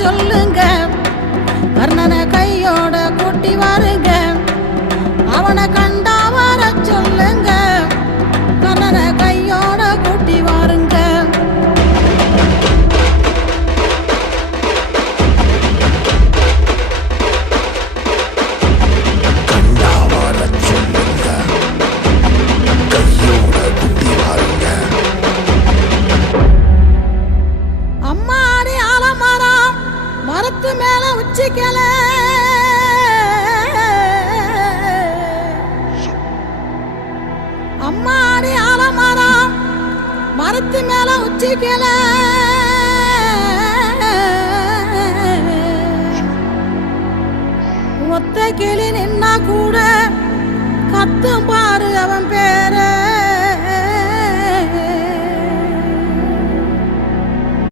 சொல்லுங்க, கர்ணனை கையோட கூட்டி வாருங்க. அவனை கண்டா வர சொல்லுங்க, கர்ணனை கையோட கூட்டி வாருங்க. அம்மாடி ஆலமரம் மரத்து மேல உச்சிக்கல, அம்மாடி ஆலமரம் மரத்து மேல உச்சிக்கல.